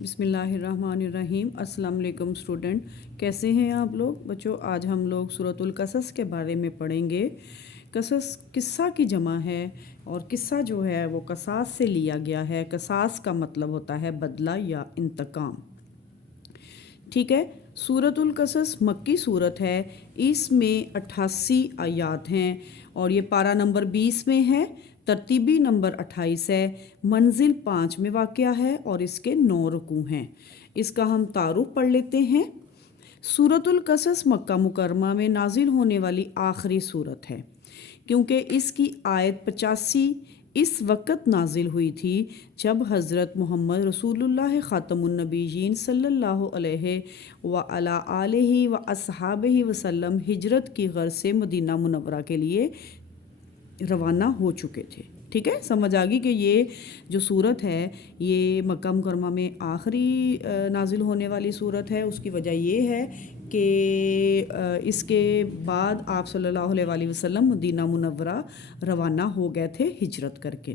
بسم اللہ الرحمن الرحیم۔ السلام علیکم اسٹوڈنٹ، کیسے ہیں آپ لوگ؟ بچوں آج ہم لوگ سورۃ القصص کے بارے میں پڑھیں گے۔ قصص قصہ کی جمع ہے اور قصہ جو ہے وہ قصاص سے لیا گیا ہے۔ قصاص کا مطلب ہوتا ہے بدلہ یا انتقام، ٹھیک ہے۔ سورۃ القصص مکی صورت ہے، اس میں 88 آیات ہیں اور یہ پارہ نمبر 20 میں ہے، ترتیبی نمبر 28 ہے، منزل 5 میں واقع ہے اور اس کے 9 رکوع ہیں۔ اس کا ہم تعارف پڑھ لیتے ہیں۔ سورۃ القصص مکہ مکرمہ میں نازل ہونے والی آخری صورت ہے، کیونکہ اس کی آیت 85 اس وقت نازل ہوئی تھی جب حضرت محمد رسول اللہ خاتم النبیین صلی اللہ علیہ وعلیٰ آلہ و اصحابہ وسلم ہجرت کی غرض سے مدینہ منورہ کے لیے روانہ ہو چکے تھے، ٹھیک ہے۔ سمجھ آ گئی کہ یہ جو صورت ہے یہ مکہ مکرمہ میں آخری نازل ہونے والی صورت ہے۔ اس کی وجہ یہ ہے کہ اس کے بعد آپ صلی اللہ علیہ وآلہ وسلم مدینہ منورہ روانہ ہو گئے تھے ہجرت کر کے۔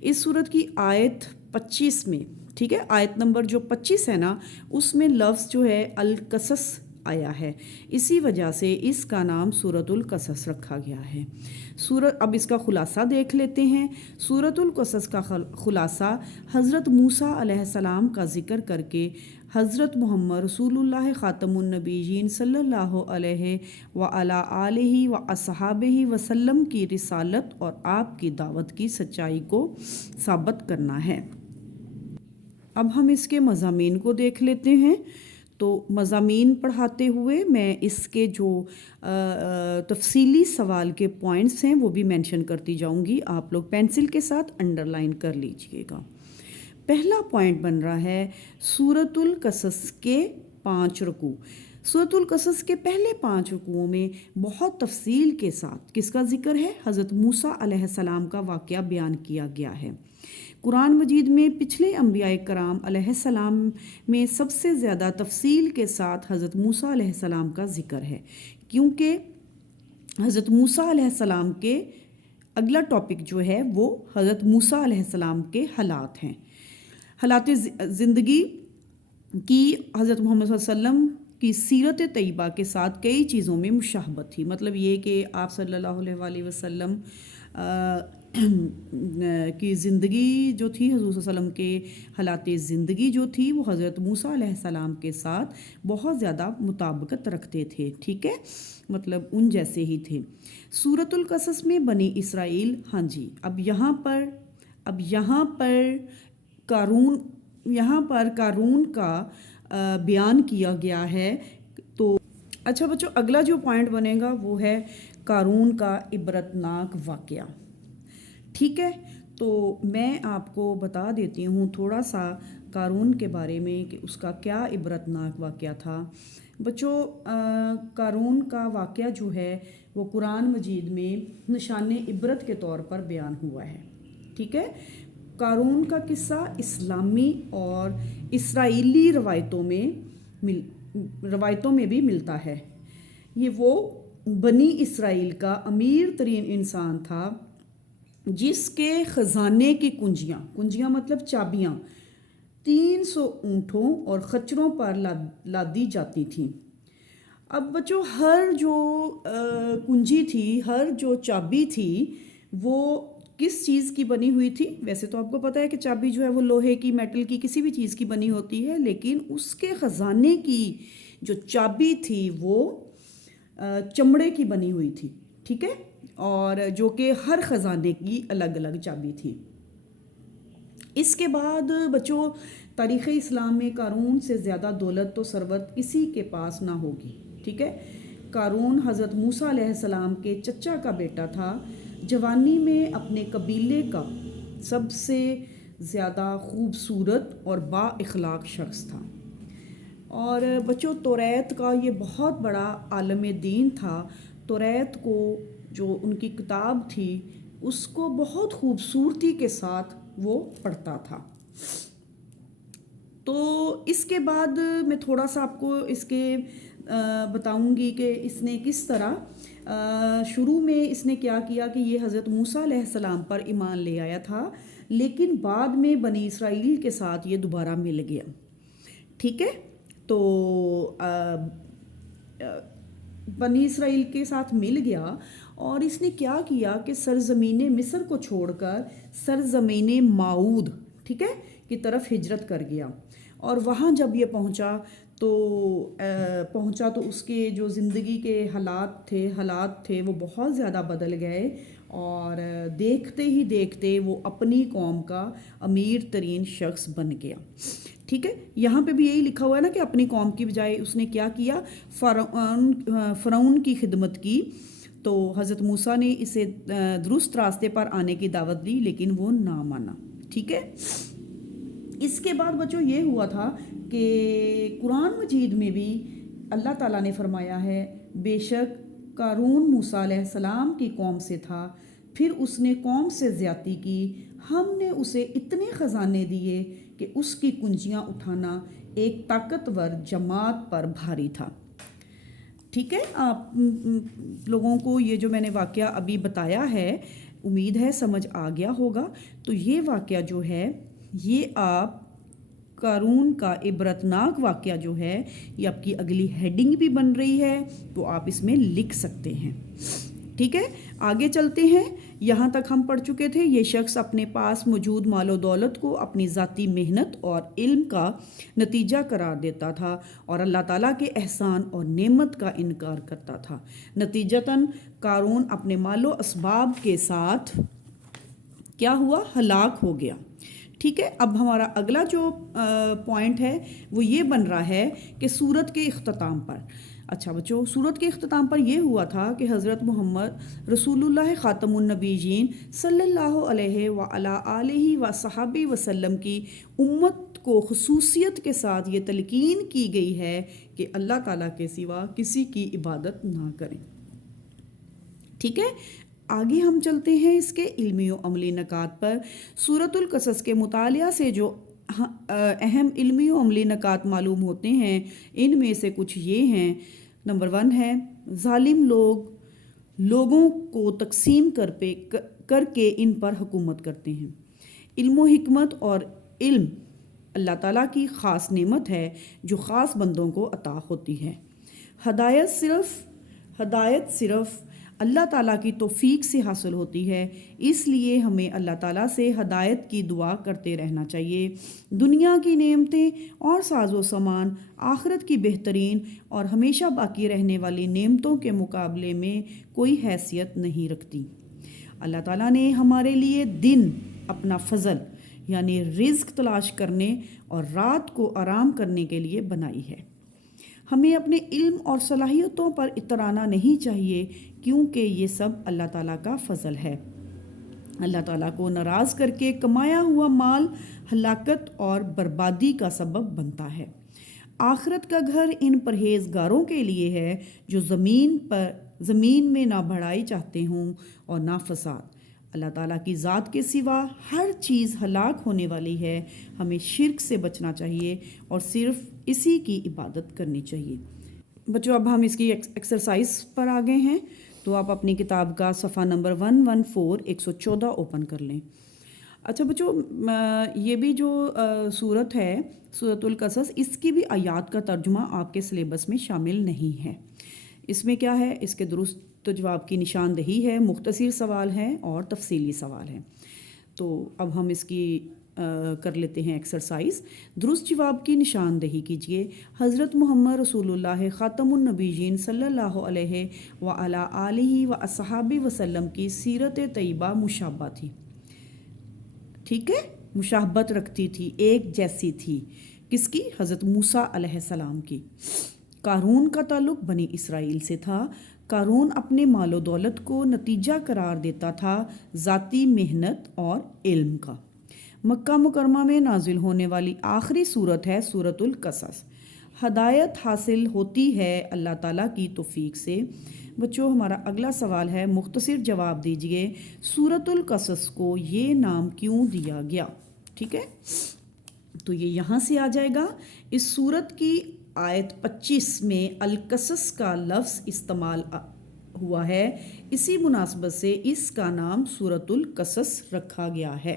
اس صورت کی آیت 25 میں، ٹھیک ہے، آیت نمبر جو 25 ہے نا، اس میں لفظ جو ہے القصص آیا ہے، اسی وجہ سے اس کا نام سورۃ القصص رکھا گیا ہے۔ اب اس کا خلاصہ دیکھ لیتے ہیں۔ سورۃ القصص کا خلاصہ حضرت موسیٰ علیہ السلام کا ذکر کر کے حضرت محمد رسول اللہ خاتم النبیین صلی اللہ علیہ وعلیٰ آلہ و اصحابہ وسلم کی رسالت اور آپ کی دعوت کی سچائی کو ثابت کرنا ہے۔ اب ہم اس کے مضامین کو دیکھ لیتے ہیں۔ تو مضامین پڑھاتے ہوئے میں اس کے جو تفصیلی سوال کے پوائنٹس ہیں وہ بھی مینشن کرتی جاؤں گی، آپ لوگ پینسل کے ساتھ انڈر لائن کر لیجئے گا۔ پہلا پوائنٹ بن رہا ہے سورۃ القصص کے 5 رکوع۔ سورۃ القصص کے پہلے 5 رکوعوں میں بہت تفصیل کے ساتھ کس کا ذکر ہے؟ حضرت موسیٰ علیہ السلام کا واقعہ بیان کیا گیا ہے۔ قرآن مجید میں پچھلے انبیاء کرام علیہ السلام میں سب سے زیادہ تفصیل کے ساتھ حضرت موسیٰ علیہ السلام کا ذکر ہے، کیونکہ حضرت موسیٰ علیہ السلام کے اگلا ٹاپک جو ہے وہ حضرت موسیٰ علیہ السلام کے حالات ہیں۔ حالات زندگی کی حضرت محمد صلی اللہ علیہ وسلم کی سیرت طیبہ کے ساتھ کئی چیزوں میں مشابہت تھی، مطلب یہ کہ آپ صلی اللہ علیہ وآلہ وسلم کی زندگی جو تھی، حضور صلی اللہ علیہ وسلم کے حالات زندگی جو تھی وہ حضرت موسیٰ علیہ السلام کے ساتھ بہت زیادہ مطابقت رکھتے تھے، ٹھیک ہے، مطلب ان جیسے ہی تھے۔ سورۃ القصص میں بنی اسرائیل، ہاں جی، اب یہاں پر قارون کا بیان کیا گیا ہے۔ تو اچھا بچوں، اگلا جو پوائنٹ بنے گا وہ ہے قارون کا عبرتناک واقعہ، ٹھیک ہے۔ تو میں آپ کو بتا دیتی ہوں تھوڑا سا قارون کے بارے میں کہ اس کا کیا عبرتناک واقعہ تھا۔ بچوں قارون کا واقعہ جو ہے وہ قرآن مجید میں نشان عبرت کے طور پر بیان ہوا ہے، ٹھیک ہے۔ قارون کا قصہ اسلامی اور اسرائیلی روایتوں میں بھی ملتا ہے۔ یہ وہ بنی اسرائیل کا امیر ترین انسان تھا جس کے خزانے کی کنجیاں مطلب چابیاں 300 اونٹوں اور خچروں پر لادی جاتی تھیں۔ اب بچوں ہر جو کنجی تھی، ہر جو چابی تھی، وہ کس چیز کی بنی ہوئی تھی؟ ویسے تو آپ کو پتہ ہے کہ چابی جو ہے وہ لوہے کی، میٹل کی، کسی بھی چیز کی بنی ہوتی ہے، لیکن اس کے خزانے کی جو چابی تھی وہ چمڑے کی بنی ہوئی تھی، ٹھیک ہے، اور جو کہ ہر خزانے کی الگ الگ چابی تھی۔ اس کے بعد بچوں تاریخ اسلام میں قارون سے زیادہ دولت تو ثروت کسی کے پاس نہ ہوگی، ٹھیک ہے۔ قارون حضرت موسیٰ علیہ السلام کے چچا کا بیٹا تھا، جوانی میں اپنے قبیلے کا سب سے زیادہ خوبصورت اور با اخلاق شخص تھا، اور بچوں توریت کا یہ بہت بڑا عالم دین تھا۔ توریت کو جو ان کی کتاب تھی اس کو بہت خوبصورتی کے ساتھ وہ پڑھتا تھا۔ تو اس کے بعد میں تھوڑا سا آپ کو اس کے بتاؤں گی کہ اس نے کس طرح شروع میں اس نے کیا کہ یہ حضرت موسیٰ علیہ السلام پر ایمان لے آیا تھا، لیکن بعد میں بنی اسرائیل کے ساتھ یہ دوبارہ مل گیا. ٹھیک ہے، تو بنی اسرائیل کے ساتھ مل گیا اور اس نے کیا کیا کہ سرزمین مصر کو چھوڑ کر سرزمین معود، ٹھیک ہے، کی طرف ہجرت کر گیا. اور وہاں جب یہ پہنچا تو اس کے جو زندگی کے حالات تھے وہ بہت زیادہ بدل گئے، اور دیکھتے ہی دیکھتے وہ اپنی قوم کا امیر ترین شخص بن گیا. ٹھیک ہے، یہاں پہ بھی یہی لکھا ہوا ہے نا کہ اپنی قوم کی بجائے اس نے کیا کیا، فرعون کی خدمت کی. تو حضرت موسیٰ نے اسے درست راستے پر آنے کی دعوت دی لیکن وہ نہ مانا. ٹھیک ہے، اس کے بعد بچوں یہ ہوا تھا کہ قرآن مجید میں بھی اللہ تعالیٰ نے فرمایا ہے، بے شک قارون موسیٰ علیہ السلام کی قوم سے تھا، پھر اس نے قوم سے زیادتی کی، ہم نے اسے اتنے خزانے دیے کہ اس کی کنجیاں اٹھانا ایک طاقتور جماعت پر بھاری تھا. ٹھیک ہے، آپ لوگوں کو یہ جو میں نے واقعہ ابھی بتایا ہے امید ہے سمجھ آ گیا ہوگا. تو یہ واقعہ جو ہے یہ آپ قارون کا عبرتناک واقعہ جو ہے یہ آپ کی اگلی ہیڈنگ بھی بن رہی ہے، تو آپ اس میں لکھ سکتے ہیں. ٹھیک ہے، آگے چلتے ہیں. یہاں تک ہم پڑھ چکے تھے یہ شخص اپنے پاس موجود مال و دولت کو اپنی ذاتی محنت اور علم کا نتیجہ قرار دیتا تھا اور اللہ تعالیٰ کے احسان اور نعمت کا انکار کرتا تھا. نتیجتاً قارون اپنے مال و اسباب کے ساتھ کیا ہوا، ہلاک ہو گیا. ٹھیک ہے، اب ہمارا اگلا جو پوائنٹ ہے وہ یہ بن رہا ہے کہ سورت کے اختتام پر. اچھا بچوں، سورت کے اختتام پر یہ ہوا تھا کہ حضرت محمد رسول اللہ خاتم النبیین صلی اللہ علیہ وعلی آلہ وصحبہ وسلم کی امت کو خصوصیت کے ساتھ یہ تلقین کی گئی ہے کہ اللہ تعالیٰ کے سوا کسی کی عبادت نہ کریں. ٹھیک ہے، آگے ہم چلتے ہیں اس کے علمی و عملی نکات پر. سورۃ القصص کے مطالعہ سے جو اہم علمی و عملی نکات معلوم ہوتے ہیں ان میں سے کچھ یہ ہیں. نمبر 1 ہے، ظالم لوگوں کو تقسیم کر کے ان پر حکومت کرتے ہیں. علم و حکمت اور علم اللہ تعالیٰ کی خاص نعمت ہے جو خاص بندوں کو عطا ہوتی ہے. ہدایت صرف اللہ تعالیٰ کی توفیق سے حاصل ہوتی ہے، اس لیے ہمیں اللہ تعالیٰ سے ہدایت کی دعا کرتے رہنا چاہیے. دنیا کی نعمتیں اور ساز و سامان آخرت کی بہترین اور ہمیشہ باقی رہنے والی نعمتوں کے مقابلے میں کوئی حیثیت نہیں رکھتی. اللہ تعالیٰ نے ہمارے لیے دن اپنا فضل یعنی رزق تلاش کرنے اور رات کو آرام کرنے کے لیے بنائی ہے. ہمیں اپنے علم اور صلاحیتوں پر اترانا نہیں چاہیے کیونکہ یہ سب اللہ تعالیٰ کا فضل ہے. اللہ تعالیٰ کو ناراض کر کے کمایا ہوا مال ہلاکت اور بربادی کا سبب بنتا ہے. آخرت کا گھر ان پرہیزگاروں کے لیے ہے جو زمین میں نہ بڑھائی چاہتے ہوں اور نہ فساد. اللہ تعالیٰ کی ذات کے سوا ہر چیز ہلاک ہونے والی ہے. ہمیں شرک سے بچنا چاہیے اور صرف اسی کی عبادت کرنی چاہیے. بچوں اب ہم اس کی ایکسرسائز پر آ گئے ہیں، تو آپ اپنی کتاب کا صفحہ نمبر 114 اوپن کر لیں. اچھا بچوں، یہ بھی جو سورت ہے سورۃ القصص، اس کی بھی آیات کا ترجمہ آپ کے سلیبس میں شامل نہیں ہے. اس میں کیا ہے، اس کے درست جواب کی نشاندہی ہے، مختصر سوال ہے اور تفصیلی سوال ہے. تو اب ہم اس کی کر لیتے ہیں ایکسرسائز. درست جواب کی نشاندہی کیجیے. حضرت محمد رسول اللہ خاتم النبیین صلی اللہ علیہ وعلی آلہ وصحبہ وسلم کی سیرت طیبہ مشابہ تھی. ٹھیک ہے، مشابہت رکھتی تھی، ایک جیسی تھی. کس کی؟ حضرت موسیٰ علیہ السلام کی. قارون کا تعلق بنی اسرائیل سے تھا. قارون اپنے مال و دولت کو نتیجہ قرار دیتا تھا ذاتی محنت اور علم کا. مکہ مکرمہ میں نازل ہونے والی آخری سورت ہے سورۃ القصص. ہدایت حاصل ہوتی ہے اللہ تعالیٰ کی توفیق سے. بچوں ہمارا اگلا سوال ہے، مختصر جواب دیجئے. سورۃ القصص کو یہ نام کیوں دیا گیا؟ ٹھیک ہے، تو یہ یہاں سے آ جائے گا. اس سورت کی آیت 25 میں القصص کا لفظ استعمال ہوا ہے، اسی مناسبت سے اس کا نام سورۃ القصص رکھا گیا ہے.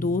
2